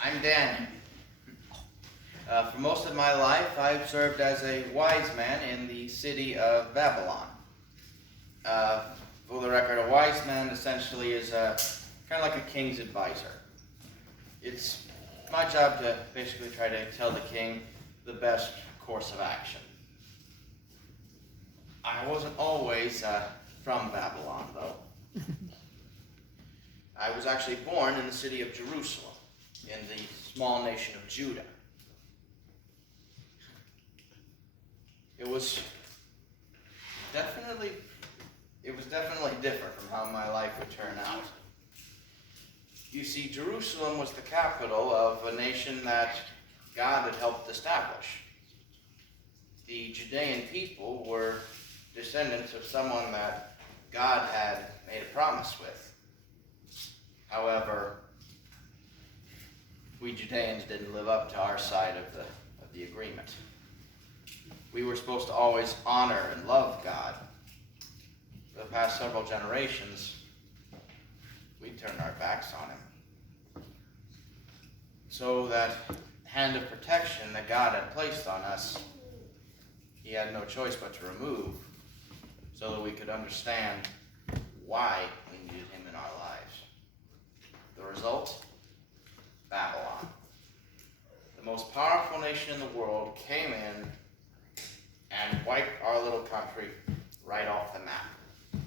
I'm Daniel. For most of my life, I've served as a wise man in the city of Babylon. For the record, a wise man essentially is kind of like a king's advisor. It's my job to basically try to tell the king the best course of action. I wasn't always from Babylon, though. I was actually born in the city of Jerusalem, in the small nation of Judah. It was definitely different from how my life would turn out. You see, Jerusalem was the capital of a nation that God had helped establish. The Judean people were descendants of someone that God had made a promise with. However, we Judeans didn't live up to our side of the agreement. We were supposed to always honor and love God. For the past several generations, we turned our backs on him. So that hand of protection that God had placed on us, he had no choice but to remove, so that we could understand why we needed him in our lives. The result? Babylon. The most powerful nation in the world came in and wiped our little country right off the map.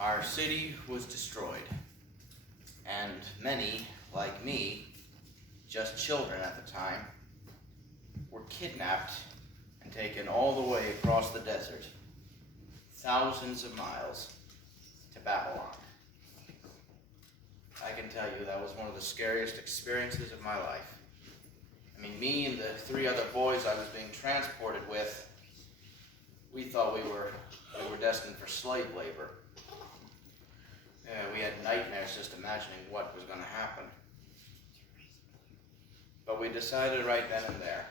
Our city was destroyed, and many, like me, just children at the time, were kidnapped and taken all the way across the desert, thousands of miles, to Babylon. I can tell you that was one of the scariest experiences of my life. I mean, me and the 3 other boys I was being transported with, we thought we were destined for slave labor. We had nightmares just imagining what was going to happen. But we decided right then and there,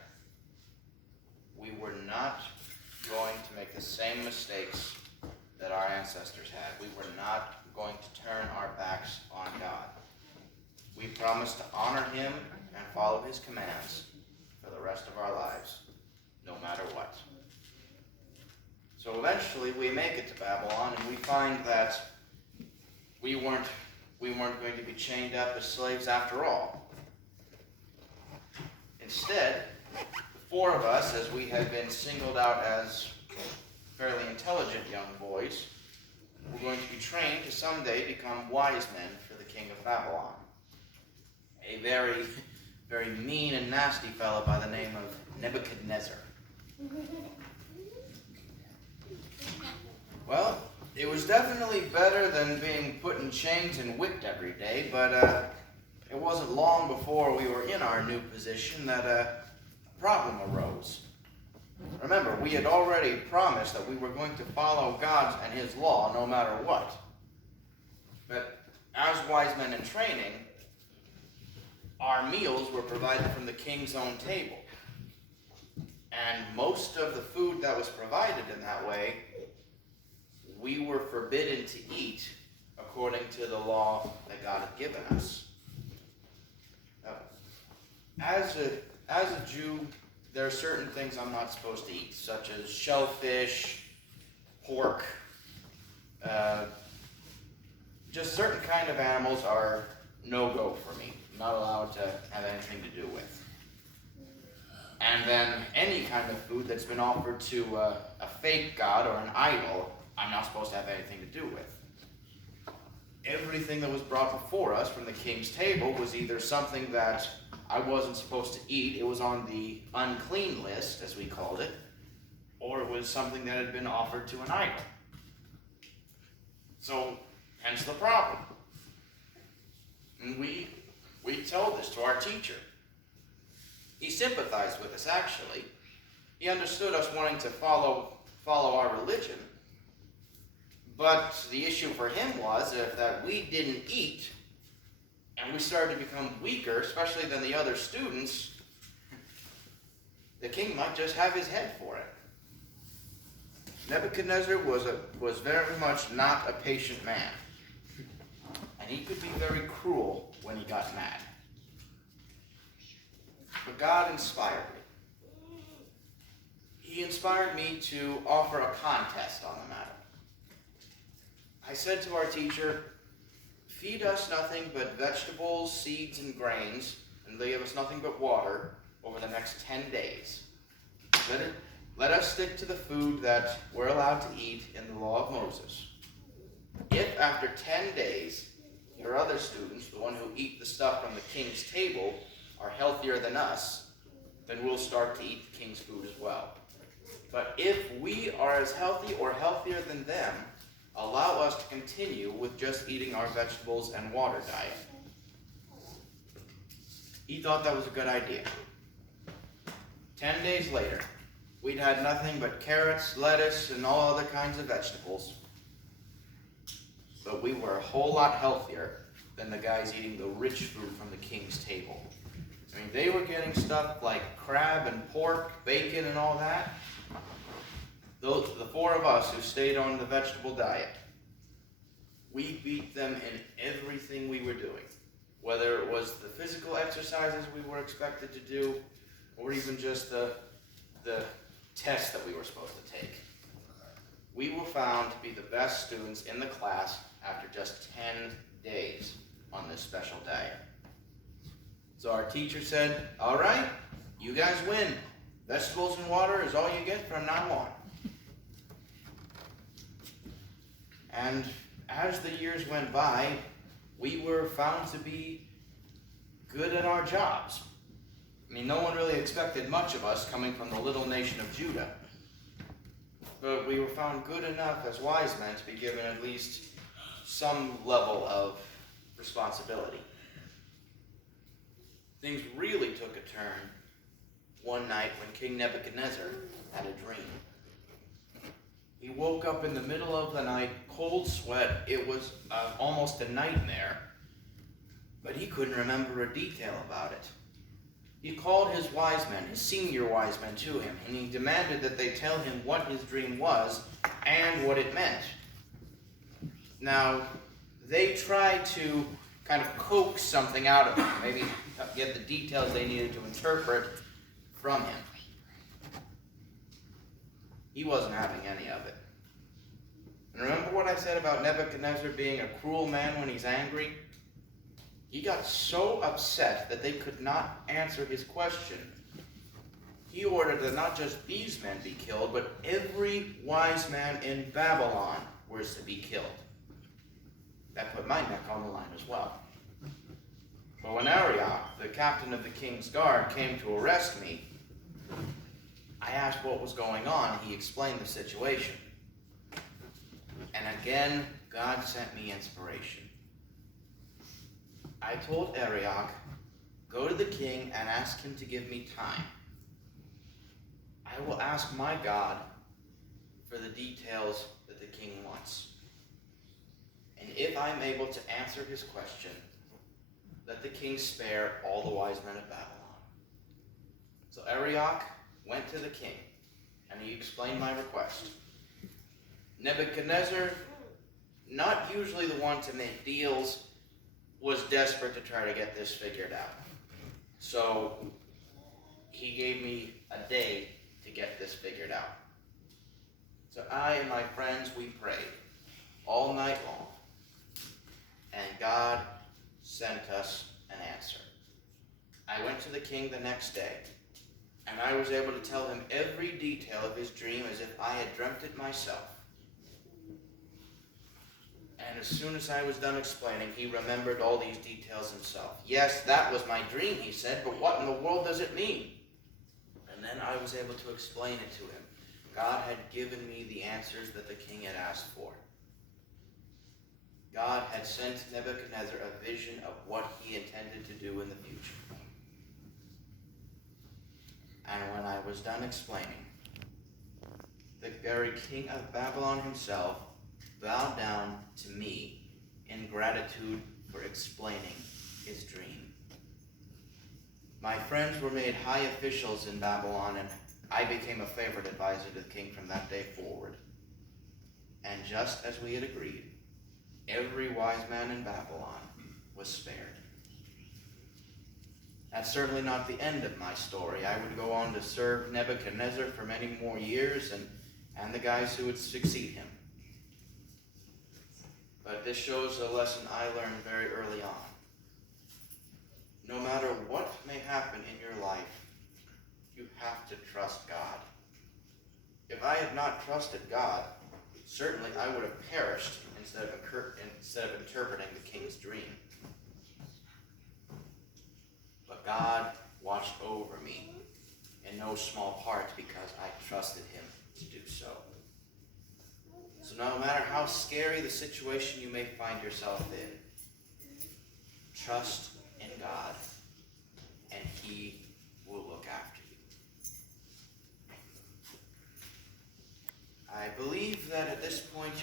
we were not going to make the same mistakes that our ancestors had. We were not going to turn our backs on God. We promised to honor him and follow his commands for the rest of our lives, no matter what. So eventually we make it to Babylon, and we find that we weren't going to be chained up as slaves after all. Instead, the 4 of us, as we had been singled out as fairly intelligent young boys, were going to be trained to someday become wise men for the king of Babylon. A very, very mean and nasty fellow by the name of Nebuchadnezzar. Well, it was definitely better than being put in chains and whipped every day, but it wasn't long before we were in our new position that a problem arose. Remember, we had already promised that we were going to follow God and his law no matter what. But as wise men in training, our meals were provided from the king's own table. And most of the food that was provided in that way, we were forbidden to eat according to the law that God had given us. As a Jew, there are certain things I'm not supposed to eat, such as shellfish, pork. Just certain kind of animals are no-go for me. I'm not allowed to have anything to do with. And then any kind of food that's been offered to a fake god or an idol, I'm not supposed to have anything to do with. Everything that was brought before us from the king's table was either something that I wasn't supposed to eat, it was on the unclean list, as we called it, or it was something that had been offered to an idol. So, hence the problem. And we told this to our teacher. He sympathized with us, actually. He understood us wanting to follow our religion. But the issue for him was that we didn't eat, and we started to become weaker, especially than the other students, the king might just have his head for it. Nebuchadnezzar was very much not a patient man. And he could be very cruel when he got mad. But God inspired me. He inspired me to offer a contest on the matter. I said to our teacher, feed us nothing but vegetables, seeds, and grains, and give us nothing but water over the next 10 days. Let us stick to the food that we're allowed to eat in the law of Moses. If after 10 days, your other students, the one who eat the stuff from the king's table, are healthier than us, then we'll start to eat the king's food as well. But if we are as healthy or healthier than them, allow us to continue with just eating our vegetables and water diet. He thought that was a good idea. 10 days later, we'd had nothing but carrots, lettuce, and all other kinds of vegetables. But we were a whole lot healthier than the guys eating the rich food from the king's table. I mean, they were getting stuff like crab and pork, bacon, and all that. The four of us who stayed on the vegetable diet, we beat them in everything we were doing. Whether it was the physical exercises we were expected to do, or even just the tests that we were supposed to take. We were found to be the best students in the class after just 10 days on this special diet. So our teacher said, all right, you guys win. Vegetables and water is all you get from now on. And as the years went by, we were found to be good at our jobs. I mean, no one really expected much of us coming from the little nation of Judah. But we were found good enough as wise men to be given at least some level of responsibility. Things really took a turn one night when King Nebuchadnezzar had a dream. He woke up in the middle of the night, cold sweat. It was almost a nightmare, but he couldn't remember a detail about it. He called his wise men, his senior wise men, to him, and he demanded that they tell him what his dream was and what it meant. Now, they tried to kind of coax something out of him, maybe get the details they needed to interpret from him. He wasn't having any of it. And remember what I said about Nebuchadnezzar being a cruel man when he's angry? He got so upset that they could not answer his question. He ordered that not just these men be killed, but every wise man in Babylon was to be killed. That put my neck on the line as well. But when Arioch, the captain of the king's guard, came to arrest me, I asked what was going on. He explained the situation. And again, God sent me inspiration. I told Arioch, go to the king and ask him to give me time. I will ask my God for the details that the king wants. And if I'm able to answer his question, let the king spare all the wise men of Babylon. So Arioch went to the king, and he explained my request. Nebuchadnezzar, not usually the one to make deals, was desperate to try to get this figured out. So he gave me a day to get this figured out. So I and my friends, we prayed all night long, and God sent us an answer. I went to the king the next day, and I was able to tell him every detail of his dream as if I had dreamt it myself. And as soon as I was done explaining, he remembered all these details himself. Yes, that was my dream, he said, but what in the world does it mean? And then I was able to explain it to him. God had given me the answers that the king had asked for. God had sent Nebuchadnezzar a vision of what he intended to do in the future. And when I was done explaining, the very king of Babylon himself bowed down to me in gratitude for explaining his dream. My friends were made high officials in Babylon, and I became a favorite advisor to the king from that day forward. And just as we had agreed, every wise man in Babylon was spared. That's certainly not the end of my story. I would go on to serve Nebuchadnezzar for many more years and the guys who would succeed him. But this shows a lesson I learned very early on. No matter what may happen in your life, you have to trust God. If I had not trusted God, certainly I would have perished instead of interpreting the king's dream. But God watched over me in no small part because I trusted him to do so. So no matter how scary the situation you may find yourself in, trust in God, and he will look after you. I believe that at this point